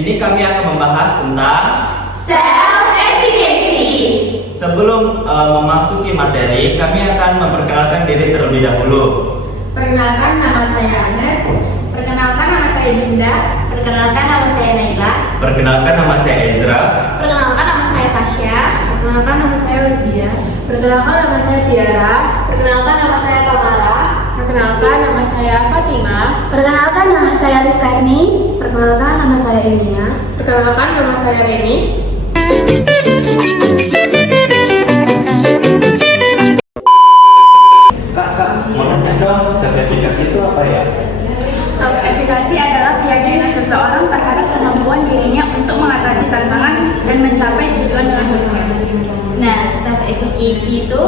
sini kami akan membahas tentang self-efficacy. Sebelum memasuki materi, kami akan memperkenalkan diri terlebih dahulu. Perkenalkan, nama saya Anes. Perkenalkan, nama saya Dinda. Perkenalkan, nama saya Naila. Perkenalkan, nama saya Ezra. Perkenalkan, nama saya Tasya. Perkenalkan, nama saya Lydia. Perkenalkan, nama saya Tiara. Perkenalkan, nama saya Tamara. Perkenalkan, nama saya Fatima. Perkenalkan, nama saya Rizkarni. Perkenalkan, nama saya Emilia. Perkenalkan, nama saya Reni. Kak, mau nanya dong, self-efficacy itu apa ya? Self-efficacy adalah keyakinan seseorang terhadap kemampuan dirinya untuk mengatasi tantangan dan mencapai tujuan dengan sukses. Nah, self-efficacy itu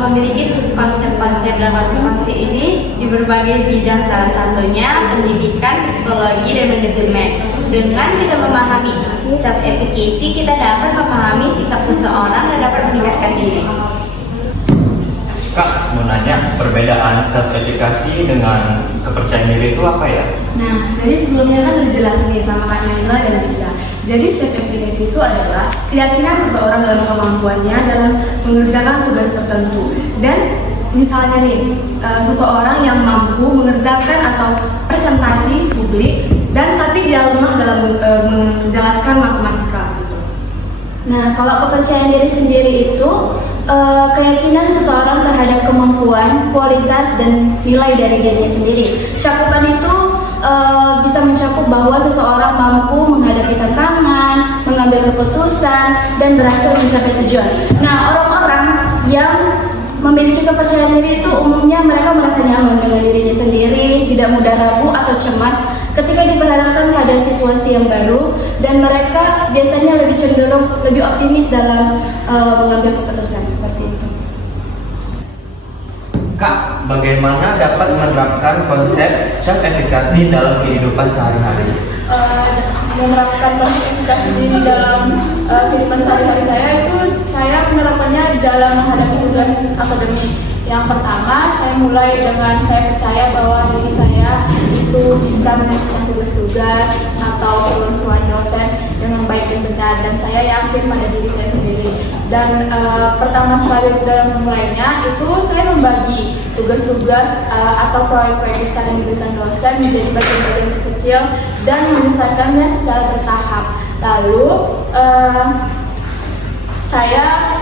memiliki konsep-konsep, dan konsep-konsep ini di berbagai bidang, salah satunya pendidikan, psikologi, dan manajemen. Dengan kita memahami self-efficacy, kita dapat memahami sikap seseorang dan dapat meningkatkan diri. Kak, mau nanya, perbedaan self-efficacy dengan kepercayaan diri itu apa ya? Nah, jadi sebelumnya kan udah jelasin nih sama Kak Naila dan Dinda. Jadi self-efficacy itu adalah keyakinan seseorang dalam kemampuannya dalam mengerjakan tugas tertentu. Dan misalnya nih, seseorang yang mampu mengerjakan atau presentasi publik dan tapi dia lemah dalam menjelaskan matematika gitu. Nah, kalau kepercayaan diri sendiri itu keyakinan seseorang terhadap kemampuan, kualitas, dan nilai dari dirinya sendiri. Cakupan itu bisa mencakup bahwa seseorang mampu menghadapi tantangan, mengambil keputusan, dan berhasil mencapai tujuan. Nah, orang-orang yang memiliki kepercayaan diri itu umumnya mereka merasa nyaman dengan dirinya sendiri, tidak mudah ragu atau cemas ketika diperhadapkan pada situasi yang baru, dan mereka biasanya lebih cenderung lebih optimis dalam mengambil keputusan seperti itu. Kak, bagaimana dapat menerapkan konsep self-efficacy dalam kehidupan sehari-hari? Menerapkan konsep efficacy diri dalam kehidupan sehari-hari saya itu saya menerapkannya dalam menghadapi tugas akademik. Yang pertama, saya mulai dengan saya percaya bahwa diri saya itu bisa mengerjakan tugas-tugas atau seruan-seruan dosen dengan baik dan benar, dan saya yakin pada diri saya sendiri. Dan pertama sekali dalam memulainya itu saya membagi tugas-tugas atau proyek-proyek besar yang diberikan dosen menjadi bagian-bagian kecil dan menyelesaikannya secara bertahap. Lalu saya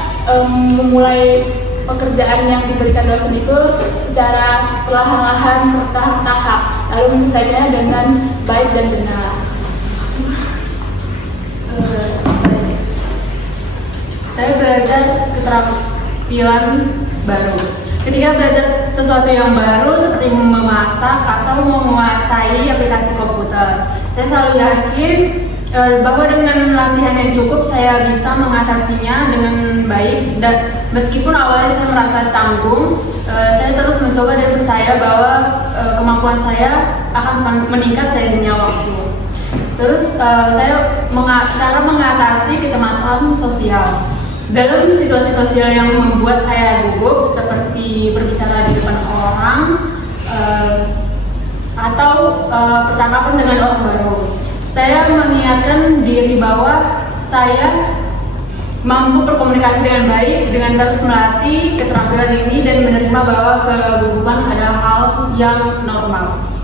memulai pekerjaan yang diberikan dosen itu secara perlahan-lahan, bertahap-tahap, lalu menyelesaikannya dengan baik dan benar. Saya belajar keterampilan baru. Ketika belajar sesuatu yang baru seperti memasak atau menguasai aplikasi komputer, saya selalu yakin bahwa dengan latihan yang cukup saya bisa mengatasinya dengan baik. Dan meskipun awalnya saya merasa canggung, saya terus mencoba dan percaya bahwa kemampuan saya akan meningkat seiringnya waktu. Terus cara mengatasi kecemasan sosial. Dalam situasi sosial yang membuat saya gugup, seperti berbicara di depan orang atau percakapan dengan orang baru, saya mengingatkan diri bahwa saya mampu berkomunikasi dengan baik dengan terus melatih keterampilan ini dan menerima bahwa kegugupan adalah hal yang normal.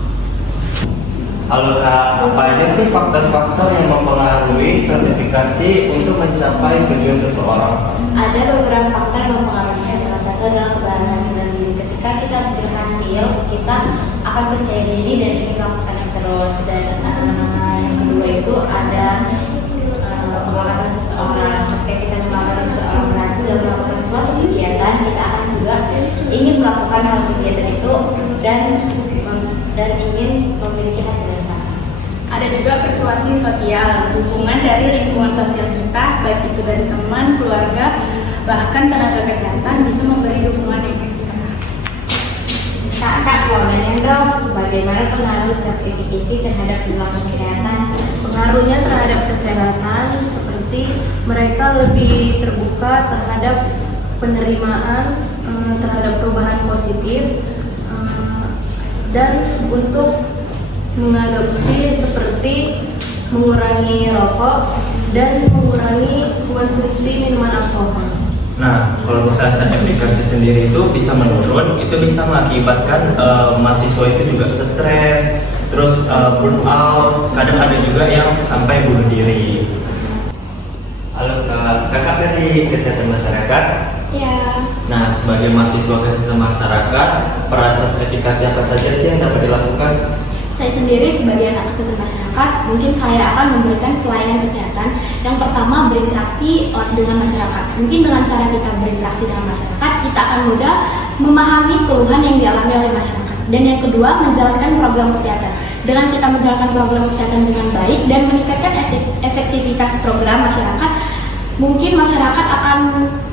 Halo Kak, apa aja sih faktor-faktor yang mempengaruhi sertifikasi untuk mencapai tujuan seseorang? Ada beberapa faktor yang mempengaruhi. Salah satu adalah keberhasilan diri. Ketika kita berhasil, kita akan percaya diri dan ingin melakukannya terus. Dan yang kedua itu ada pengamatan seseorang. Ketika kita mengamati seseorang berhasil dalam melakukan suatu kegiatan, kita akan juga ingin melakukan hal kegiatan itu dan ingin memiliki hasil yang sama. Ada juga persuasi sosial, dukungan dari lingkungan sosial kita, baik itu dari teman, keluarga, bahkan tenaga kesehatan bisa memberi dukungan yang ekstra. Kak, mau nanya dong, bagaimana pengaruh self-efficacy terhadap perilaku kesehatan? Pengaruhnya terhadap kesehatan seperti mereka lebih terbuka terhadap penerimaan terhadap perubahan positif dan untuk mengadopsi seperti mengurangi rokok, dan mengurangi konsumsi minuman alkohol. Nah, kalau misalnya efikasi sendiri itu bisa menurun, itu bisa mengakibatkan mahasiswa itu juga stres, terus burn out, kadang ada juga yang sampai bunuh diri. Halo Kak, kakak dari kesehatan masyarakat. Ya. Nah, sebagai mahasiswa kesehatan masyarakat, peran sertifikasi apa saja sih yang dapat dilakukan? Saya sendiri sebagai anak kesehatan masyarakat, mungkin saya akan memberikan pelayanan kesehatan. Yang pertama, berinteraksi dengan masyarakat. Mungkin dengan cara kita berinteraksi dengan masyarakat, kita akan mudah memahami keluhan yang dialami oleh masyarakat. Dan yang kedua, menjalankan program kesehatan. Dengan kita menjalankan program kesehatan dengan baik dan meningkatkan efektivitas program masyarakat, mungkin masyarakat akan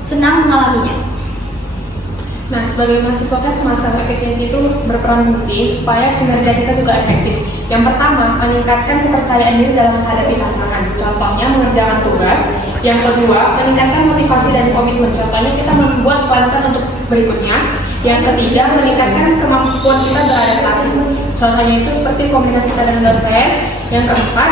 senang mengalaminya. Nah, sebagai mahasiswa masa efektivitas itu berperan penting supaya kinerja kita juga efektif. Yang pertama, meningkatkan kepercayaan diri dalam menghadapi tantangan. Contohnya, mengerjakan tugas. Yang kedua, meningkatkan motivasi dan komitmen. Contohnya, kita membuat pelatihan untuk berikutnya. Yang ketiga, meningkatkan kemampuan kita beradaptasi. Contohnya itu seperti komunikasi kita dengan dosen. Yang keempat,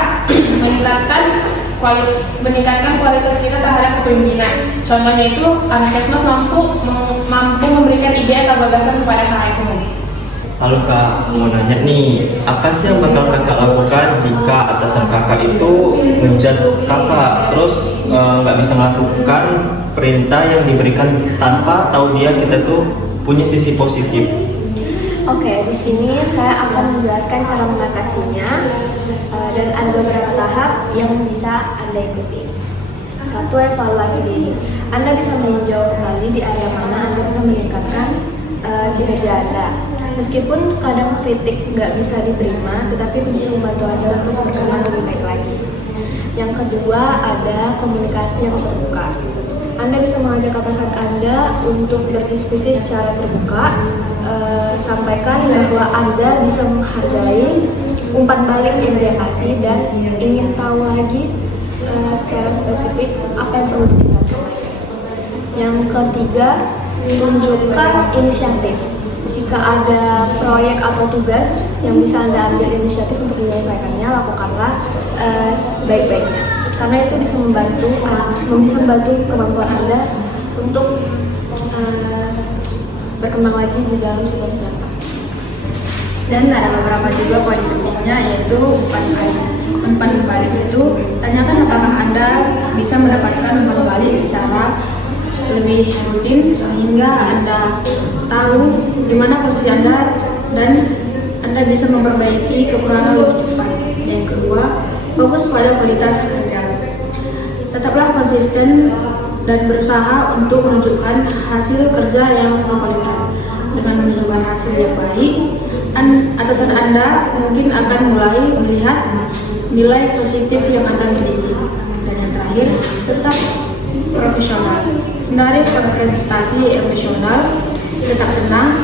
meningkatkan kualitas kita terhadap kepemimpinan. Contohnya itu, anak Kesmas mampu memberikan ide atau gagasan kepada halayak umum. Lalu Kak, mau nanya nih, apa sih yang bakal kakak lakukan jika atasan kakak itu ngejudge kakak, terus nggak bisa melakukan perintah yang diberikan tanpa tahu dia kita tuh punya sisi positif? Oke, di sini saya akan menjelaskan cara mengatasinya dan ada beberapa tahap yang bisa Anda ikuti. Satu, evaluasi diri. Anda bisa meninjau kembali di area mana Anda bisa meningkatkan kinerja Anda. Meskipun kadang kritik nggak bisa diterima, tetapi itu bisa membantu Anda untuk berkembang lebih baik lagi. Yang kedua, ada komunikasi yang terbuka. Anda bisa mengajak atasan Anda untuk berdiskusi secara terbuka, sampaikan bahwa Anda bisa menghargai umpan balik yang dia kasih dan ingin tahu lagi secara spesifik apa yang perlu ditingkatkan. Yang ketiga, tunjukkan inisiatif. Jika ada proyek atau tugas yang bisa Anda ambil inisiatif untuk menyelesaikannya, lakukanlah sebaik-baiknya. Karena itu bisa membantu kemampuan Anda untuk berkembang lagi di dalam situasi nyata. Dan ada beberapa juga poin pentingnya, yaitu umpan kembali itu, tanyakan apakah Anda bisa mendapatkan umpan kembali secara lebih rutin sehingga Anda tahu di mana posisi Anda dan Anda bisa memperbaiki kekurangan lebih cepat. Yang kedua, fokus pada kualitas kerja. Tetaplah konsisten dan berusaha untuk menunjukkan hasil kerja yang berkualitas. Dengan menunjukkan hasil yang baik, atasan Anda mungkin akan mulai melihat nilai positif yang Anda miliki. Dan yang terakhir, tetap profesional. Hindari konfrontasi emosional, tetap tenang,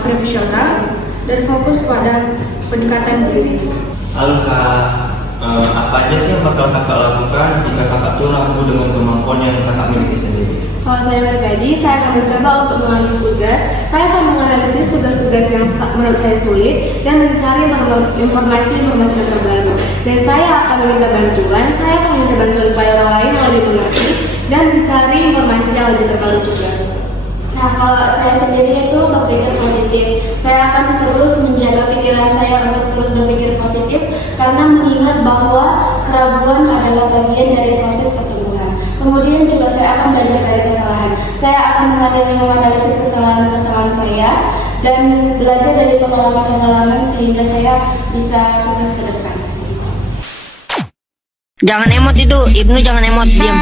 profesional, dan fokus pada peningkatan diri. Lalu Kak, apa aja sih yang bakal kakak lakukan jika kakak tuh ragu dengan kemampuan yang kakak miliki sendiri? Kalau saya pribadi, saya akan mencoba untuk menganalisis tugas. Saya akan menganalisis tugas-tugas yang menurut saya sulit dan mencari informasi-informasi yang terbaru. Dan saya akan meminta bantuan kepada orang lain yang lebih mengerti dan mencari informasi yang lebih terbaru juga. Nah, kalau saya sendiri itu berpikir positif. Saya akan terus menjaga pikiran saya untuk terus berpikir positif karena mengingat bahwa keraguan adalah bagian dari proses pertumbuhan. Kemudian juga saya akan belajar dari kesalahan. Saya akan menganalisis kesalahan-kesalahan saya dan belajar dari pengalaman-pengalaman sehingga saya bisa sukses ke depan. Jangan emot itu, Ibnu jangan emot, diam.